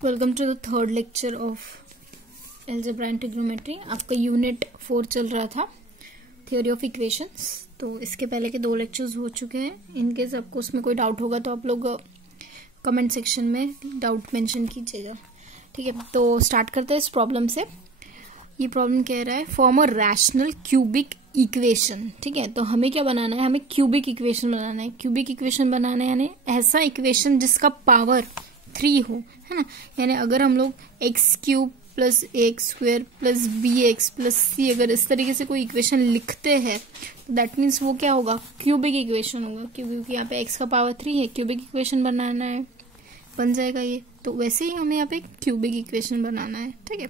Welcome to the third lecture of algebra and trigonometry. आपका unit 4 चल रहा था, थ्योरी ऑफ इक्वेशंस। तो इसके पहले के 2 लेक्चर्स हो चुके हैं। इनकेस आपको उसमें कोई डाउट होगा तो आप लोग कमेंट सेक्शन में डाउट मेंशन कीजिएगा, ठीक है। तो स्टार्ट करते हैं इस प्रॉब्लम से। ये प्रॉब्लम कह रहा है form a rational cubic equation, ठीक है। तो हमें क्या बनाना है, हमें क्यूबिक इक्वेशन बनाना है। क्यूबिक इक्वेशन बनाना है यानी ऐसा इक्वेशन जिसका पावर 3 हो, है ना। यानी अगर हम लोग x cube plus x square plus B x plus C अगर इस तरीके से कोई इक्वेशन लिखते हैं तो दैट मीन्स वो क्या होगा, क्यूबिक इक्वेशन होगा। क्योंकि यहाँ पे एक्स का पावर 3 है, क्यूबिक इक्वेशन बनाना है, बन जाएगा ये। तो वैसे ही हमें यहाँ पे क्यूबिक इक्वेशन बनाना है, ठीक है।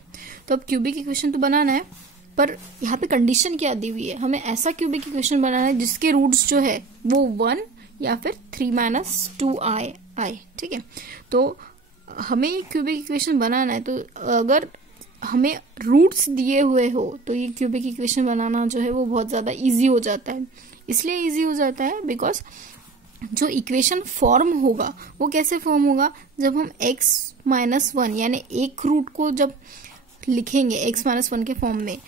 तो अब क्यूबिक इक्वेशन तो बनाना है, पर यहाँ पे कंडीशन क्या दी हुई है, हमें ऐसा क्यूबिक इक्वेशन बनाना है जिसके रूट्स जो है वो 1 या फिर 3 - 2i आए, ठीक है। तो हमें ये क्यूबिक इक्वेशन बनाना है, तो अगर हमें रूट्स दिए हुए हो तो ये क्यूबिक इक्वेशन बनाना जो है वो बहुत ज्यादा इजी हो जाता है। इसलिए इजी हो जाता है बिकॉज जो इक्वेशन फॉर्म होगा वो कैसे फॉर्म होगा, जब हम x-1 यानी एक रूट को जब लिखेंगे x-1 के फॉर्म में,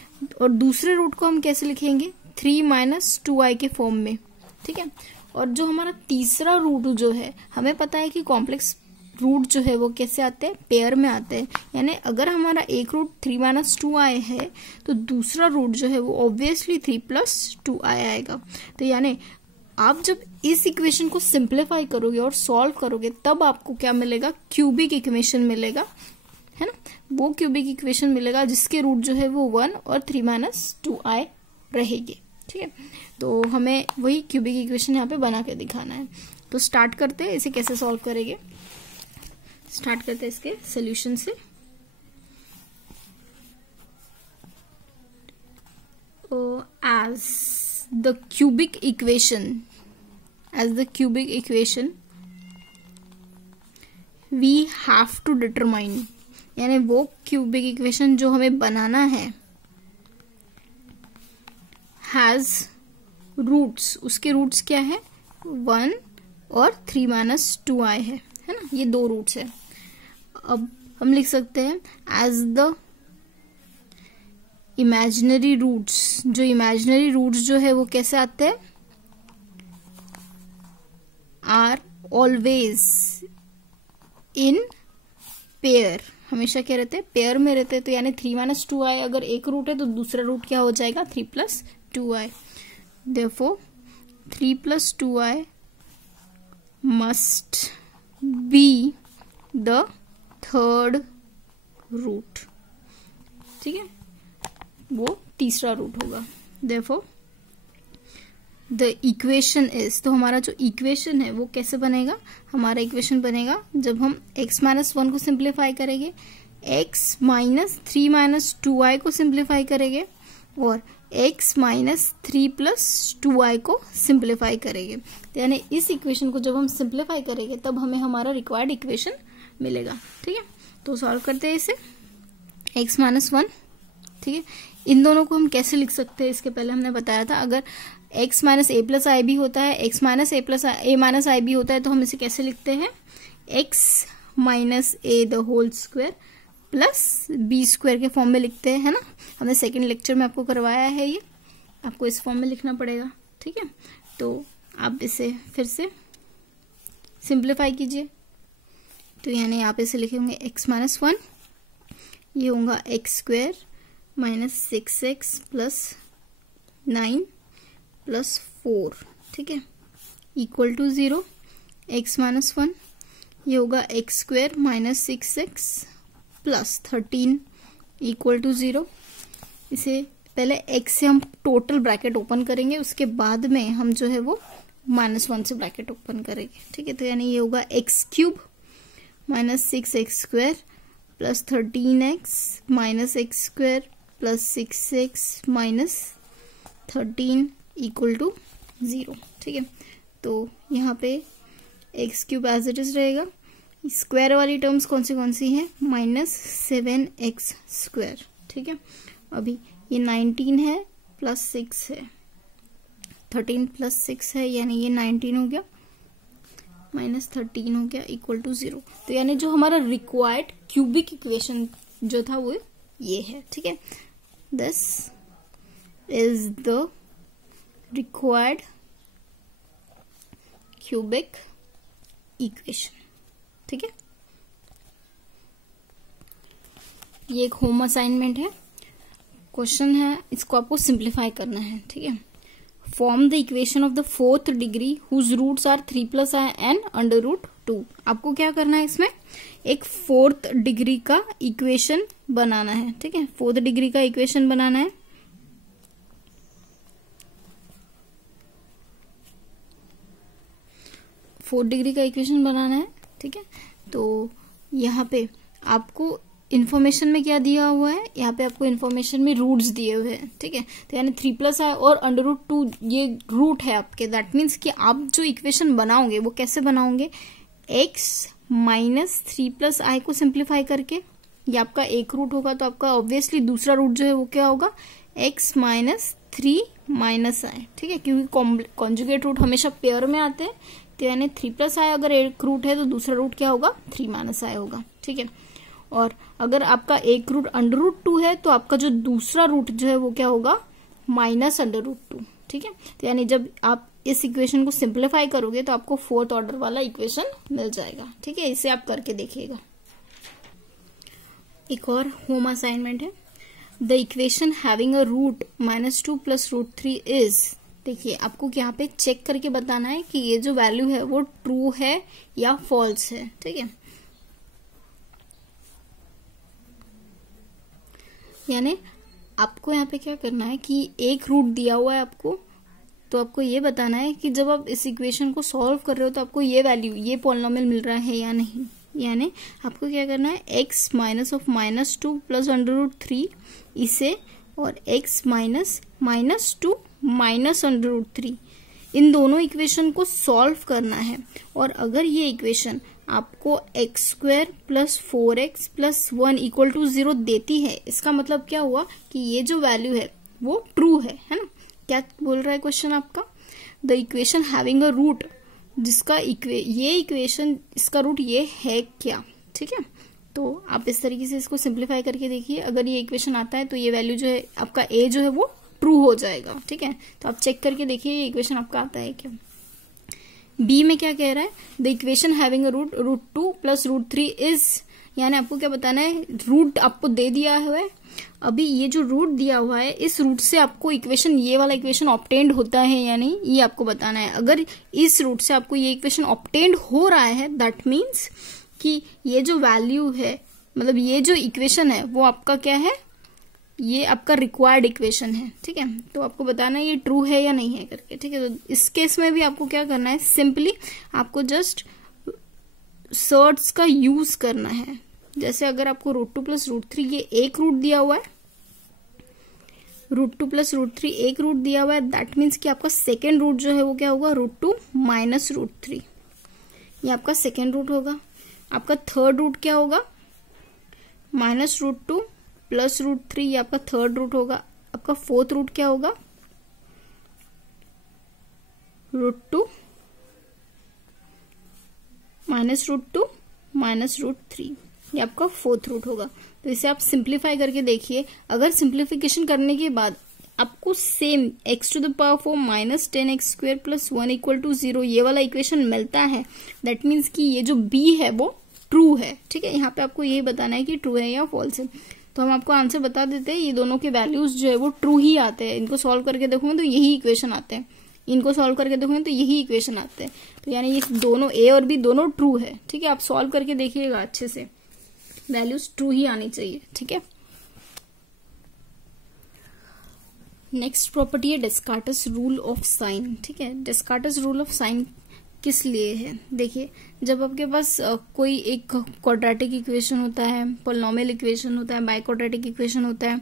और दूसरे रूट को हम कैसे लिखेंगे 3 - 2i के फॉर्म में, ठीक है। और जो हमारा तीसरा रूट जो है, हमें पता है कि कॉम्प्लेक्स रूट जो है वो कैसे आते हैं, पेयर में आते हैं। यानी अगर हमारा एक रूट 3 - 2i है तो दूसरा रूट जो है वो ऑब्वियसली 3 + 2i आएगा। तो यानी आप जब इस इक्वेशन को सिंप्लीफाई करोगे और सॉल्व करोगे तब आपको क्या मिलेगा, क्यूबिक इक्वेशन मिलेगा, है ना। वो क्यूबिक इक्वेशन मिलेगा जिसके रूट जो है वो 1 और 3 - 2i रहेगी, ठीक है। तो हमें वही क्यूबिक इक्वेशन यहाँ पे बना के दिखाना है। तो स्टार्ट करते हैं, इसे कैसे सॉल्व करेंगे। स्टार्ट करते हैं इसके सॉल्यूशन से। as the cubic equation we have to determine, यानी वो क्यूबिक इक्वेशन जो हमें बनाना है has रूट्स, उसके रूट्स क्या है 1 और 3 - 2i है ना। ये 2 रूट्स है। अब हम लिख सकते हैं एज द इमेजिनरी रूट्स। जो इमेजिनरी रूट्स जो है वो कैसे आते हैं, आर ऑलवेज इन पेयर, हमेशा क्या रहते हैं, पेयर में रहते हैं। तो यानी 3 - 2i अगर एक रूट है तो दूसरा रूट क्या हो जाएगा 3 + 2i। Therefore 3 + 2i must be the third root, ठीक है, वो तीसरा रूट होगा। Therefore the equation is, तो हमारा जो इक्वेशन है वो कैसे बनेगा, हमारा इक्वेशन बनेगा जब हम x-1 को सिंप्लीफाई करेंगे, x - 3 - 2i को सिंप्लीफाई करेंगे और x - 3 + 2i को सिंप्लीफाई करेंगे। तो यानी इस इक्वेशन को जब हम सिंप्लीफाई करेंगे तब हमें हमारा रिक्वायर्ड इक्वेशन मिलेगा, ठीक है। तो सॉल्व करते हैं इसे, x-1, ठीक है। इन दोनों को हम कैसे लिख सकते हैं, इसके पहले हमने बताया था, अगर x - a + i भी होता है, x - a - i भी होता है, तो हम इसे कैसे लिखते हैं, x - a the whole square plus b square के फॉर्म में लिखते हैं, है ना। हमने सेकंड लेक्चर में आपको करवाया है, ये आपको इस फॉर्म में लिखना पड़ेगा, ठीक है। तो आप इसे फिर से सिंप्लीफाई कीजिए। तो यानी आप इसे लिखेंगे x-1, ये होगा x² - 6x + 9 + 4, ठीक है, इक्वल टू 0। x-1 ये होगा x² - 6x + 13 इक्वल टू 0। इसे पहले x से हम टोटल ब्रैकेट ओपन करेंगे, उसके बाद में हम जो है वो -1 से ब्रैकेट ओपन करेंगे, ठीक है। तो यानी ये होगा x³ - 6x² + 13x - x² + 6x - 13 equal to 0, ठीक है। तो यहाँ पे x³ एज इट इज रहेगा। स्क्वायर वाली टर्म्स कौन सी हैं, -7x², ठीक है। अभी ये 19 है प्लस 6 है, 13 + 6 है, यानी ये 19 हो गया। -13 हो गया इक्वल टू 0। तो यानी जो हमारा रिक्वायर्ड क्यूबिक इक्वेशन जो था वो ये है, ठीक है। This is the required cubic equation, ठीक है। ये एक होम असाइनमेंट है, क्वेश्चन है, इसको आपको सिंप्लीफाई करना है, ठीक है। Form the equation of the 4th degree whose roots are 3 + i n √2। आपको क्या करना है, इसमें एक 4th डिग्री का इक्वेशन बनाना है, ठीक है। 4th डिग्री का इक्वेशन बनाना है। फोर्थ डिग्री का इक्वेशन बनाना है, ठीक है। तो यहाँ पे आपको इन्फॉर्मेशन में क्या दिया हुआ है, यहाँ पे आपको इन्फॉर्मेशन में रूट्स दिए हुए हैं, ठीक है। तो यानी 3 + i और √2 ये रूट है आपके। दैट मीन्स कि आप जो इक्वेशन बनाओगे वो कैसे बनाओगे, x - 3 + i को सिंप्लीफाई करके। ये आपका एक रूट होगा, तो आपका ऑब्वियसली दूसरा रूट जो है वो क्या होगा, x - 3 - i, ठीक है, क्योंकि कॉन्जुगेट रूट हमेशा पेयर में आते हैं। तो यानी 3 + i अगर एक रूट है तो दूसरा रूट क्या होगा, 3 - i होगा, ठीक है। और अगर आपका एक रूट √2 है तो आपका जो दूसरा रूट जो है वो क्या होगा, -√2, ठीक है। तो यानी जब आप इस इक्वेशन को सिंप्लीफाई करोगे तो आपको 4th ऑर्डर वाला इक्वेशन मिल जाएगा, ठीक है। इसे आप करके देखिएगा। एक और होम असाइनमेंट है, the equation having a root -2 + √3 is. देखिए आपको यहाँ पे चेक करके बताना है कि ये जो वैल्यू है वो ट्रू है या फॉल्स है, ठीक है। यानी आपको यहाँ पे क्या करना है कि एक रूट दिया हुआ है आपको, तो आपको ये बताना है कि जब आप इस इक्वेशन को सॉल्व कर रहे हो तो आपको ये वैल्यू, ये पॉलिनोमियल मिल रहा है या नहीं। यानी आपको क्या करना है, x - -2 + √3 इसे, और x - -2 - √3 इन दोनों इक्वेशन को सॉल्व करना है। और अगर ये इक्वेशन आपको x² + 4x + 1 = 0 देती है, इसका मतलब क्या हुआ कि ये जो वैल्यू है वो ट्रू है ना। क्या बोल रहा है क्वेश्चन आपका, the equation having a root, जिसका ये इक्वेशन इसका रूट ये है क्या, ठीक है। तो आप इस तरीके से इसको सिंप्लीफाई करके देखिए। अगर ये इक्वेशन आता है तो ये वैल्यू जो है आपका a जो है वो ट्रू हो जाएगा, ठीक है। तो आप चेक करके देखिए ये इक्वेशन आपका आता है क्या। बी में क्या कह रहा है, the equation having a root √2 + √3 is. यानी आपको क्या बताना है, रूट आपको दे दिया है। अभी ये जो रूट दिया हुआ है, इस रूट से आपको इक्वेशन, ये वाला इक्वेशन ऑब्टेन्ड होता है या नहीं, ये आपको बताना है। अगर इस रूट से आपको ये इक्वेशन ऑब्टेन्ड हो रहा है, दैट मीन्स कि ये जो वैल्यू है, मतलब ये जो इक्वेशन है वो आपका क्या है, ये आपका रिक्वायर्ड इक्वेशन है, ठीक है। तो आपको बताना है ये ट्रू है या नहीं है करके, ठीक है। तो इस केस में भी आपको क्या करना है, सिंपली आपको जस्ट सर्ट्स का यूज करना है। जैसे अगर आपको √2 + √3 ये एक रूट दिया हुआ है, √2 + √3 एक रूट दिया हुआ है, दैट मीन्स कि आपका सेकेंड रूट जो है वो क्या होगा, √2 - √3, ये आपका सेकेंड रूट होगा। आपका थर्ड रूट क्या होगा, -√2 + √3, ये आपका थर्ड रूट होगा। आपका फोर्थ रूट क्या होगा, √2 - √2 - √3, ये आपका फोर्थ रूट होगा। तो इसे आप सिंप्लीफाई करके देखिए। अगर सिंप्लीफिकेशन करने के बाद आपको सेम x⁴ -10x² + 1 = 0 ये वाला इक्वेशन मिलता है, दैट मीन्स कि ये जो b है वो ट्रू है, ठीक है। यहाँ पे आपको यही बताना है कि ट्रू है या फॉल्स है। तो हम आपको आंसर बता देते हैं, ये दोनों के वैल्यूज जो है वो ट्रू ही आते हैं। इनको सॉल्व करके देखोगे तो यही इक्वेशन आते हैं, इनको सॉल्व करके देखोगे तो यही इक्वेशन आते हैं। तो यानी ये दोनों a और b दोनों ट्रू है, ठीक है। आप सॉल्व करके देखिएगा अच्छे से, वैल्यूज ट्रू ही आनी चाहिए, ठीक है। नेक्स्ट प्रॉपर्टी है डेस्कार्टस रूल ऑफ साइन, ठीक है। डेस्कार्टस रूल ऑफ साइन किस लिए है, देखिए जब आपके पास कोई एक क्वाड्रेटिक इक्वेशन होता है, पॉलिनोमियल इक्वेशन होता है, बाई क्वाड्रेटिक इक्वेशन होता है,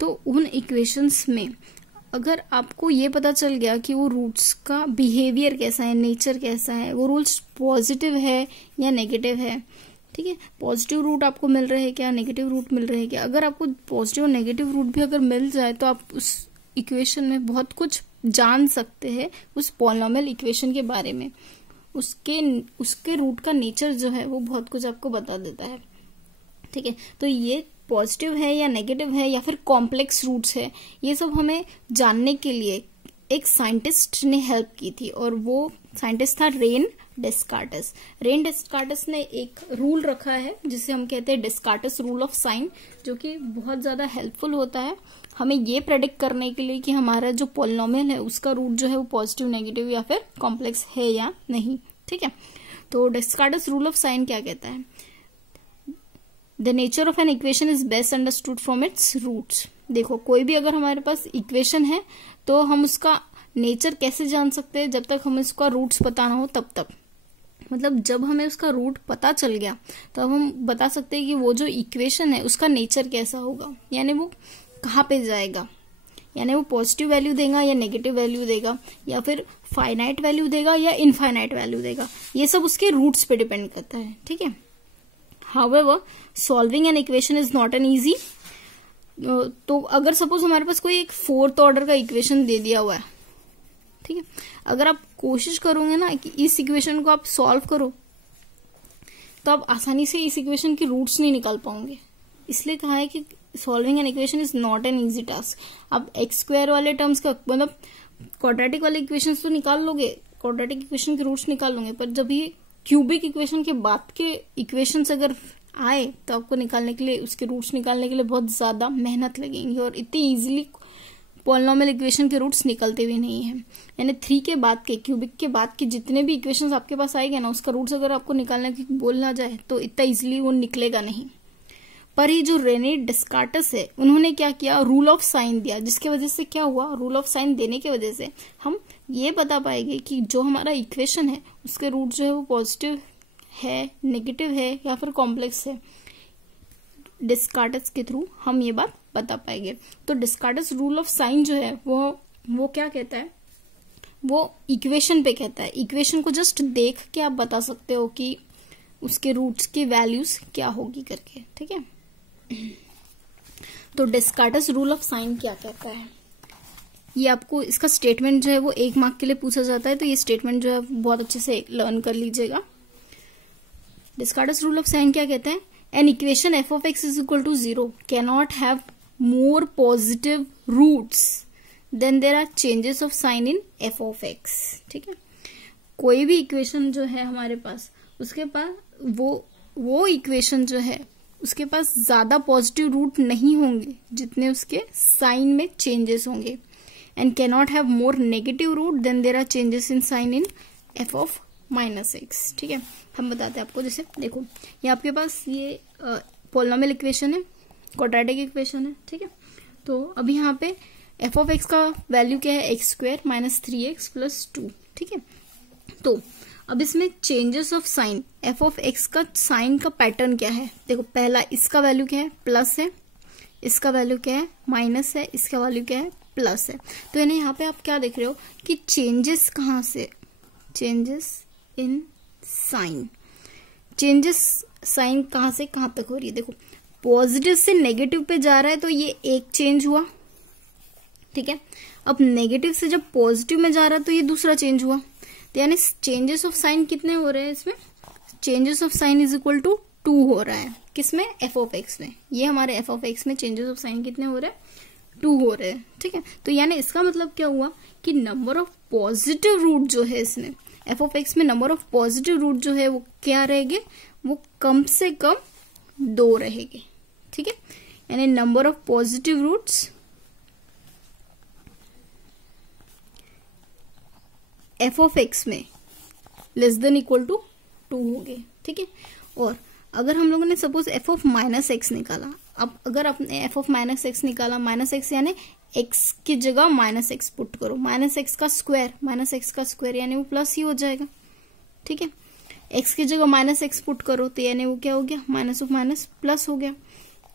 तो उन इक्वेशंस में अगर आपको ये पता चल गया कि वो रूट्स का बिहेवियर कैसा है, नेचर कैसा है, वो रूट्स पॉजिटिव है या नेगेटिव है, ठीक है। पॉजिटिव रूट आपको मिल रहे हैं क्या, नेगेटिव रूट मिल रहे हैं क्या। अगर आपको पॉजिटिव और नेगेटिव रूट भी अगर मिल जाए तो आप उस इक्वेशन में बहुत कुछ जान सकते हैं उस पॉलिनोमियल इक्वेशन के बारे में। उसके रूट का नेचर जो है वो बहुत कुछ आपको बता देता है। ठीक है, तो ये पॉजिटिव है या नेगेटिव है या फिर कॉम्प्लेक्स रूट्स है, ये सब हमें जानने के लिए एक साइंटिस्ट ने हेल्प की थी, और वो साइंटिस्ट था रेन डेस्कार्टस। रेन डेस्कार्टस ने एक रूल रखा है जिसे हम कहते हैं डेस्कार्टस रूल ऑफ साइन, जो कि बहुत ज्यादा हेल्पफुल होता है हमें ये प्रेडिक्ट करने के लिए कि हमारा जो पॉलिनोमियल है उसका रूट जो है वो पॉजिटिव, नेगेटिव या फिर कॉम्प्लेक्स है या नहीं। ठीक है, तो डेस्कार्टस रूल ऑफ साइन क्या कहता है? The nature of an equation is best understood from its roots. देखो, कोई भी अगर हमारे पास इक्वेशन है तो हम उसका नेचर कैसे जान सकते हैं? जब तक हमें उसका रूट्स पता ना हो तब तक। मतलब जब हमें उसका रूट पता चल गया तब हम बता सकते हैं कि वो जो इक्वेशन है उसका नेचर कैसा होगा, यानी वो कहाँ पे जाएगा, यानी वो पॉजिटिव वैल्यू देगा या नेगेटिव वैल्यू देगा, या फिर फाइनाइट वैल्यू देगा या इनफाइनाइट वैल्यू देगा। ये सब उसके रूट्स पे डिपेंड करता है। ठीक है, however solving N equation is not an easy. तो अगर सपोज हमारे पास कोई एक फोर्थ ऑर्डर का इक्वेशन दे दिया हुआ है, ठीक है, अगर आप कोशिश करोगे ना कि इस इक्वेशन को आप सॉल्व करो, तो आप आसानी से इस इक्वेशन की रूट्स नहीं निकाल पाओगे। इसलिए कहा है कि solving N equation is not an easy task. आप एक्स स्क्वायर वाले टर्म्स का मतलब क्वाड्रेटिक वाले इक्वेशन तो निकाल लोगे, क्वाड्रेटिक इक्वेशन के रूट्स निकाल लोगे, पर जब ये क्यूबिक इक्वेशन के बाद के इक्वेशन अगर आए तो आपको निकालने के लिए, उसके रूट्स निकालने के लिए बहुत ज्यादा मेहनत लगेंगी, और इतनी इजीली पॉलिनोमियल इक्वेशन के रूट्स निकलते भी नहीं है। यानी 3 के बाद के, क्यूबिक के बाद के जितने भी इक्वेशंस आपके पास आएंगे ना, उसका रूट्स अगर आपको निकालने की बोलना जाए तो इतना इजीली वो निकलेगा नहीं। पर ये जो रेने डेस्कार्टस है, उन्होंने क्या किया, रूल ऑफ साइन दिया, जिसके वजह से क्या हुआ, रूल ऑफ साइन देने की वजह से हम ये बता पाएंगे कि जो हमारा इक्वेशन है उसके रूट जो है वो पॉजिटिव है, नेगेटिव है या फिर कॉम्प्लेक्स है। डेस्कार्टस के थ्रू हम ये बात बता पाएंगे। तो डेस्कार्टस रूल ऑफ साइन जो है वो क्या कहता है, वो इक्वेशन पे कहता है। इक्वेशन को जस्ट देख के आप बता सकते हो कि उसके रूट्स की वैल्यूज क्या होगी करके। ठीक है, तो डेस्कार्टस रूल ऑफ साइन क्या कहता है, ये आपको इसका स्टेटमेंट जो है वो 1 मार्क के लिए पूछा जाता है, तो ये स्टेटमेंट जो है बहुत अच्छे से लर्न कर लीजिएगा। डेस्कार्टस रूल ऑफ साइन क्या कहते हैं, an equation f of x is equal to 0 cannot have more positive roots than there are changes of sign in f of x. ठीक है, कोई भी इक्वेशन जो है हमारे पास, उसके पास वो इक्वेशन जो है उसके पास ज्यादा पॉजिटिव रूट नहीं होंगे जितने उसके साइन में चेंजेस होंगे, and cannot have more negative root than there are changes in sign in f of minus x. ठीक है, हम बताते हैं आपको। जैसे देखो, ये आपके पास ये पॉलिनोमियल इक्वेशन है, क्वाड्रेटिक इक्वेशन है। ठीक है, तो अभी यहाँ पे एफ ऑफ एक्स का वैल्यू क्या है, x square minus 3x plus 2। ठीक है, तो अब इसमें changes of sign, F of x का साइन का पैटर्न क्या है। देखो, पहला इसका वैल्यू क्या है, प्लस है, इसका वैल्यू क्या है, माइनस है, इसका वैल्यू क्या है, प्लस है। तो यानी यहाँ पे आप क्या देख रहे हो कि चेंजेस कहाँ से, changes in sign, changes sign कहाँ से कहाँ तक हो रही है। देखो, पॉजिटिव से नेगेटिव पे जा रहा है तो ये एक चेंज हुआ। ठीक है, अब नेगेटिव से जब पॉजिटिव में जा रहा है तो ये दूसरा चेंज हुआ। तो यानी चेंजेस ऑफ साइन कितने हो रहे हैं इसमें, changes of sign is equal to 2 हो रहा है। किसमें, एफ ऑफ एक्स में। ये हमारे एफ ऑफ एक्स में चेंजेस ऑफ साइन कितने हो रहे हैं, 2 हो रहे हैं। ठीक है, तो यानी इसका मतलब क्या हुआ कि नंबर ऑफ पॉजिटिव रूट जो है इसमें एफ ऑफ एक्स में, नंबर ऑफ पॉजिटिव रूट जो है वो क्या रहेंगे, वो कम से कम 2 रहेंगे। ठीक है, यानी number of positive roots f of x में लेस देन इक्वल टू 2 होंगे। ठीक है, और अगर हम लोगों ने suppose f of minus x निकाला, अब अगर आपने एफ ऑफ माइनस एक्स निकाला, माइनस एक्स यानी एक्स की जगह माइनस एक्स पुट करो, माइनस एक्स का स्क्वायर यानी वो प्लस ही हो जाएगा। ठीक है, एक्स की जगह माइनस एक्स पुट करो तो यानी वो क्या हो गया, माइनस ऑफ माइनस प्लस हो गया।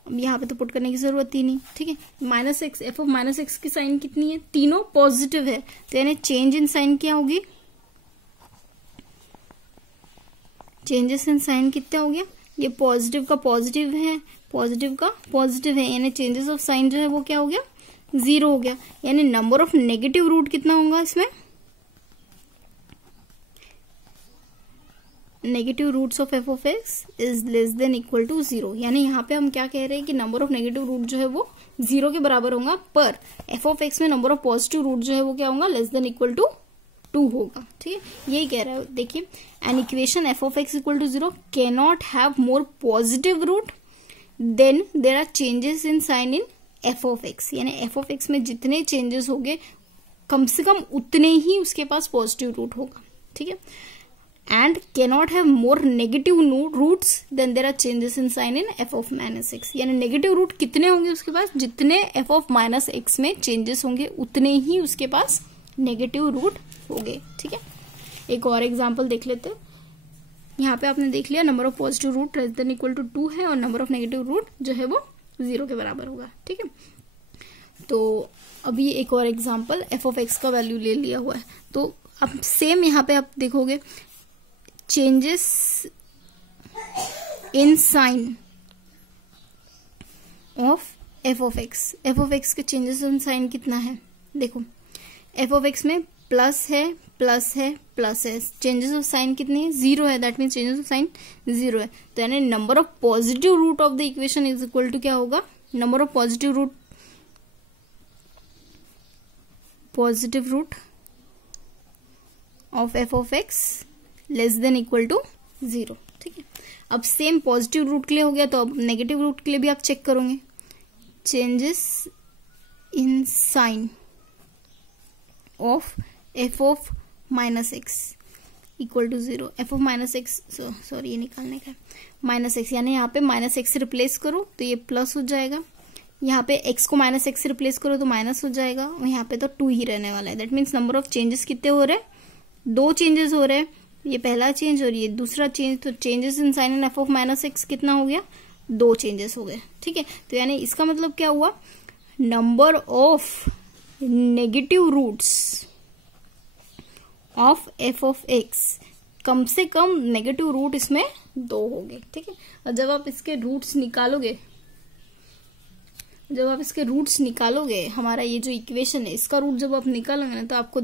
अब यहाँ पे तो पुट करने की जरूरत ही नहीं। ठीक है, minus x, f of minus x की साइन कितनी है, तीनों पॉजिटिव है, तो यानी चेंज इन साइन क्या होगी, चेंजेस इन साइन कितना हो गया, ये पॉजिटिव का पॉजिटिव है, पॉजिटिव का पॉजिटिव है, यानी चेंजेस ऑफ साइन जो है वो क्या हो गया, 0 हो गया। यानी नंबर ऑफ नेगेटिव रूट कितना होगा इसमें, negative roots of f of x is less than equal to 0, यानी यहाँ पे हम क्या कह रहे हैं कि नंबर ऑफ नेगेटिव रूट जो है वो 0 के बराबर होगा, पर एफ ऑफ एक्स में नंबर ऑफ पॉजिटिव रूट जो है वो क्या होगा, लेस देन इक्वल टू 2 होगा। ठीक है, यही कह रहा है। देखिए, an equation f of x equal to 0 can not have more positive root than there are changes in sign in f of x, यानी एफ ऑफ एक्स में जितने चेंजेस होंगे कम से कम उतने ही उसके पास पॉजिटिव रूट होगा। ठीक है, and can not have more negative roots than there are changes in sign in f of minus x, यानी नेगेटिव रूट कितने होंगे उसके पास, जितने एफ ऑफ माइनस एक्स में चेंजेस होंगे उतने ही उसके पास नेगेटिव रूट होंगे। ठीक है, एक और एग्जांपल देख लेते हैं। यहाँ पे आपने देख लिया number of positive root less than equal to 2 है और नंबर ऑफ नेगेटिव रूट जो है वो 0 के बराबर होगा। ठीक है, तो अभी एक और एग्जांपल, एफ ऑफ एक्स का वैल्यू ले लिया हुआ है, तो अब सेम यहाँ पे आप देखोगे changes in sign of f of x. F of x के चेंजेस इन साइन कितना है, देखो एफ ऑफ एक्स में प्लस है, प्लस है, प्लस है, चेंजेस ऑफ साइन कितने हैं, 0 है, that means changes of sign 0 है। तो यानी number of positive root of the equation is equal to क्या होगा, number of positive root of f of x less than equal to 0। ठीक है, अब सेम पॉजिटिव रूट के लिए हो गया, तो अब नेगेटिव रूट के लिए भी आप चेक करोगे, changes in sign of f of minus x equal to 0। F of minus x, sorry ये निकालने का माइनस एक्स, यानी यहाँ पे माइनस एक्स से रिप्लेस करो तो ये प्लस हो जाएगा, यहाँ पे एक्स को माइनस एक्स से रिप्लेस करो तो माइनस हो जाएगा, और यहाँ पे तो 2 ही रहने वाला है। That means number of changes कितने हो रहे हैं, 2 चेंजेस हो रहे हैं, ये पहला चेंज और ये दूसरा चेंज, तो changes in sign in f of minus x कितना हो गया, 2 चेंजेस हो गए। ठीक है, तो यानी इसका मतलब क्या हुआ, number of negative roots of f of x, कम से कम नेगेटिव रूट इसमें 2 होंगे। ठीक है, और जब आप इसके रूट्स निकालोगे, हमारा ये जो इक्वेशन है इसका रूट जब आप निकालोगे ना, तो आपको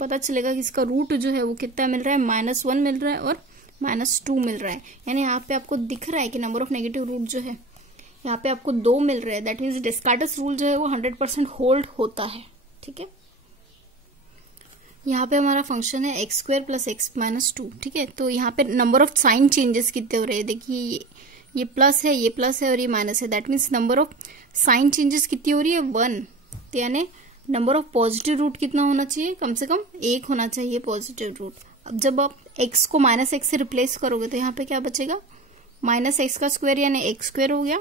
पता चलेगा कि इसका रूट जो है वो कितना मिल रहा है, -1 मिल रहा है और -2 मिल रहा है। यानी यहाँ पे आपको दिख रहा है कि नंबर ऑफ नेगेटिव रूट जो है यहाँ पे आपको 2 मिल रहे हैं। दैट मीन्स डिस्कार्टस रूल जो है वो 100% होल्ड होता है। ठीक है, यहाँ पे हमारा फंक्शन है x² + x - 2। ठीक है, तो यहाँ पे नंबर ऑफ साइन चेंजेस कितने हो रहे हैं, देखिए ये प्लस है, ये प्लस है और ये माइनस है। That means number of sine changes कितनी हो रही है, 1। तो यानी नंबर ऑफ पॉजिटिव रूट कितना होना चाहिए, कम से कम 1 होना चाहिए पॉजिटिव रूट। अब जब आप x को -x से रिप्लेस करोगे तो यहाँ पे क्या बचेगा, -x² यानी x² हो गया,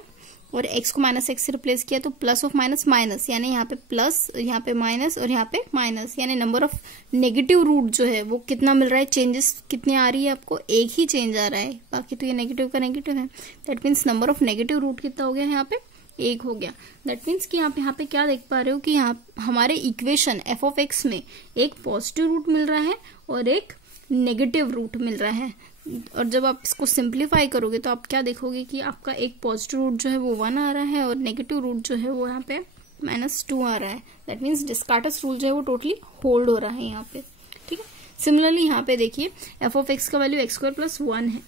और x को -x से रिप्लेस किया तो प्लस ऑफ माइनस माइनस, यानी यहाँ पे प्लस, यहाँ पे माइनस और यहाँ पे माइनस, यानी नंबर ऑफ नेगेटिव रूट जो है वो कितना मिल रहा है, चेंजेस कितनी आ रही है आपको, 1 ही चेंज आ रहा है, बाकी तो ये नेगेटिव का नेगेटिव है। That means number of negative root कितना हो गया, यहाँ पे 1 हो गया। दैट मीन्स कि यहाँ पे क्या देख पा रहे हो कि यहाँ हमारे इक्वेशन एफ ऑफ एक्स में एक पॉजिटिव रूट मिल रहा है और एक नेगेटिव रूट मिल रहा है, और जब आप इसको सिंप्लीफाई करोगे तो आप क्या देखोगे कि आपका एक पॉजिटिव रूट जो है वो 1 आ रहा है और नेगेटिव रूट जो है वो यहाँ पे -2 आ रहा है। दैट मीन्स डिस्कार्टस रूल जो है वो टोटली होल्ड हो रहा है यहाँ पे। ठीक है, सिमिलरली यहाँ पे देखिए एफ ऑफ एक्स का वैल्यू x² + 1 है।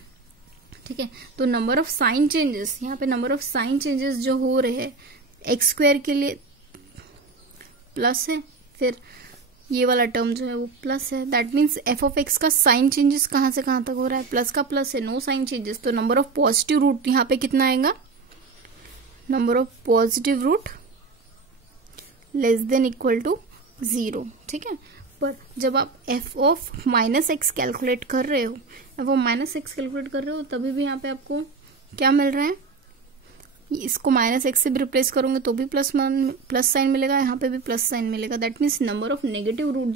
ठीक है, तो नंबर ऑफ साइन चेंजेस, यहाँ पे नंबर ऑफ साइन चेंजेस जो हो रहे हैं, x² के लिए प्लस है, फिर ये वाला टर्म जो है वो प्लस है। That means F of x का साइन चेंजेस कहाँ से कहाँ तक हो रहा है, प्लस का प्लस है, नो साइन चेंजेस। तो नंबर ऑफ पॉजिटिव रूट यहाँ पे कितना आएगा, number of positive root less than equal to 0। ठीक है, पर जब आप एफ ऑफ -x कैलकुलेट कर रहे हो, तभी भी यहाँ पे आपको क्या मिल रहा है, इसको -x से भी रिप्लेस करोगे तो भी प्लस साइन मिलेगा, यहाँ पे भी प्लस साइन मिलेगा। That means number of negative root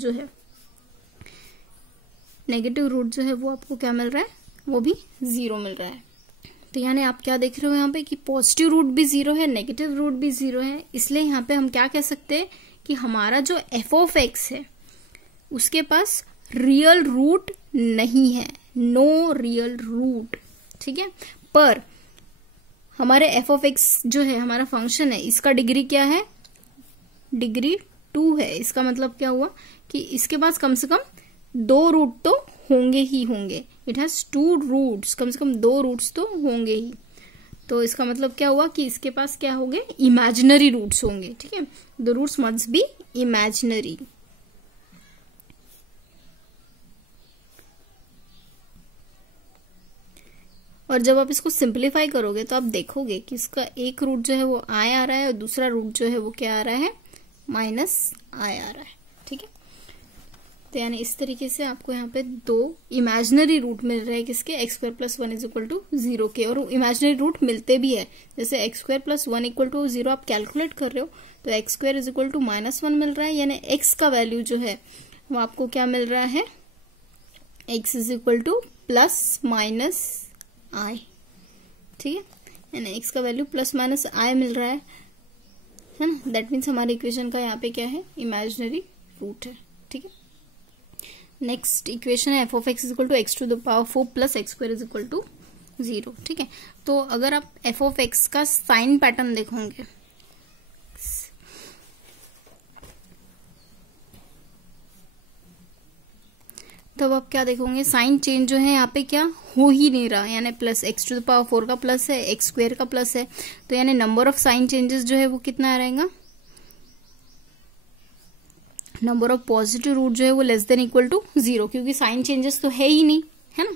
जो है वो आपको क्या मिल रहा है, वो भी 0 मिल रहा है। तो यानी आप क्या देख रहे हो यहाँ पे कि पॉजिटिव रूट भी 0 है, नेगेटिव रूट भी 0 है। इसलिए यहाँ पे हम क्या कह सकते हैं कि हमारा जो एफ ऑफ एक्स है उसके पास रियल रूट नहीं है, नो रियल रूट। ठीक है, पर हमारे एफ ऑफ एक्स जो है हमारा फंक्शन है, इसका डिग्री क्या है, डिग्री 2 है। इसका मतलब क्या हुआ कि इसके पास कम से कम 2 रूट तो होंगे ही होंगे, इट हैज 2 रूट्स, कम से कम 2 रूट्स तो होंगे ही। तो इसका मतलब क्या हुआ कि इसके पास क्या होंगे, इमेजिनरी रूट्स होंगे, ठीक है। The roots must be imaginary. और जब आप इसको सिंप्लीफाई करोगे तो आप देखोगे कि इसका एक रूट जो है वो i आ रहा है और दूसरा रूट जो है वो क्या आ रहा है, माइनस i आ रहा है, ठीक है। तो यानी इस तरीके से आपको यहाँ पे 2 इमेजिनरी रूट मिल रहे हैं किसके, x² + 1 = 0 के। और इमेजिनरी रूट मिलते भी है, जैसे x² + 1 = 0 आप कैलकुलेट कर रहे हो तो x² = -1 मिल रहा है, यानी x का वैल्यू जो है वो आपको क्या मिल रहा है, x ± i, ठीक है। यानी x का वैल्यू ±i मिल रहा है ना। दैट मीन्स हमारे इक्वेशन का यहाँ पे क्या है, इमेजिनरी रूट है, ठीक है। नेक्स्ट इक्वेशन है f(x) = x⁴ + x² = 0, ठीक है। तो अगर आप f(x) का साइन पैटर्न देखोगे, तब आप क्या देखोगे, साइन चेंज जो है यहाँ पे क्या हो ही नहीं रहा, यानी +x⁴ का प्लस है, x² का प्लस है, तो यानी नंबर ऑफ साइन चेंजेस जो है वो कितना रहेगा, नंबर ऑफ पॉजिटिव रूट जो है वो <= 0, क्योंकि साइन चेंजेस तो है ही नहीं, है ना।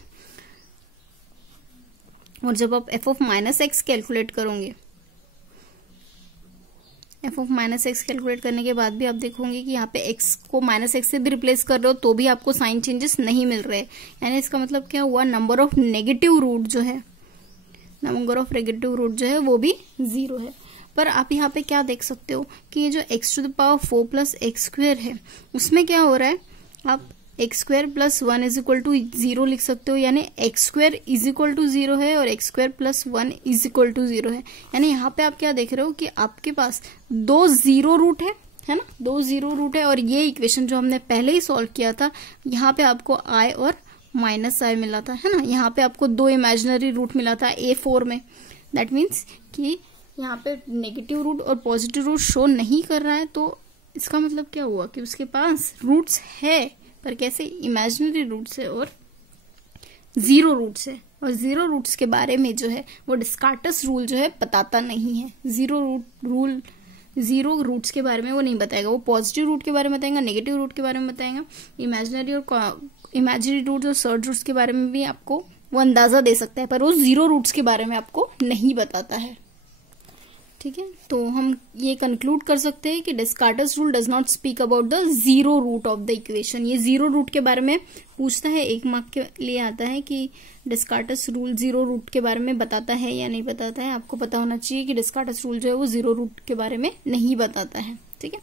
और जब आप f(-x) कैलकुलेट करोगे, f(-x) कैलकुलेट करने के बाद भी आप देखोगे कि यहाँ पे x को -x से भी रिप्लेस कर रहे हो तो भी आपको साइन चेंजेस नहीं मिल रहे। यानी इसका मतलब क्या हुआ, नंबर ऑफ नेगेटिव रूट जो है, नंबर ऑफ नेगेटिव रूट जो है वो भी 0 है। पर आप यहाँ पे क्या देख सकते हो कि ये जो x⁴ + x² है उसमें क्या हो रहा है, आप x² + 1 = 0 लिख सकते हो, यानी x² = 0 है और x² + 1 = 0 है। यानी यहाँ पे आप क्या देख रहे हो कि आपके पास 2 0 रूट है ना, 2 0 रूट है। और ये इक्वेशन जो हमने पहले ही सॉल्व किया था, यहाँ पे आपको i और -i मिला था, है ना। यहाँ पे आपको 2 इमेजिनरी रूट मिला था a4 में। दैट मीन्स कि यहाँ पे नेगेटिव रूट और पॉजिटिव रूट शो नहीं कर रहा है, तो इसका मतलब क्या हुआ कि उसके पास रूट्स है, पर कैसे, इमेजिनरी रूट्स है और 0 रूट्स है। और 0 रूट्स के बारे में जो है वो डिस्कार्टस रूल जो है बताता नहीं है। 0 रूट्स के बारे में वो नहीं बताएगा, वो पॉजिटिव रूट के बारे में बताएगा, नेगेटिव रूट के बारे में बताएगा, इमेजिनरी रूट और सर्ड रूट्स के बारे में भी आपको वो अंदाजा दे सकता है, पर वो 0 रूट्स के बारे में आपको नहीं बताता है, ठीक है। तो हम ये कंक्लूड कर सकते हैं कि Descartes rule does not speak about the 0 root of the equation. ये 0 रूट के बारे में पूछता है, 1 मार्क के लिए आता है कि डिस्कार्टस रूल 0 रूट के बारे में बताता है या नहीं बताता है। आपको पता होना चाहिए कि डिस्कार्टस रूल जो है वो 0 रूट के बारे में नहीं बताता है, ठीक है।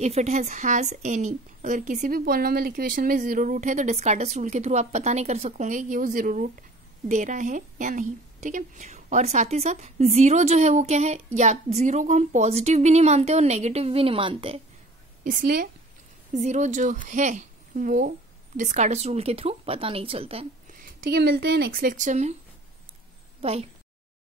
इफ इट हैज एनी, अगर किसी भी पॉलिनोमियल इक्वेशन में 0 रूट है तो डिस्कार्टस रूल के थ्रू आप पता नहीं कर सकोगे कि वो 0 रूट दे रहा है या नहीं, ठीक है। और साथ ही साथ 0 जो है वो क्या है, या 0 को हम पॉजिटिव भी नहीं मानते और नेगेटिव भी नहीं मानते, इसलिए 0 जो है वो डिस्कार्टस रूल के थ्रू पता नहीं चलता है, ठीक है। मिलते हैं नेक्स्ट लेक्चर में, बाय।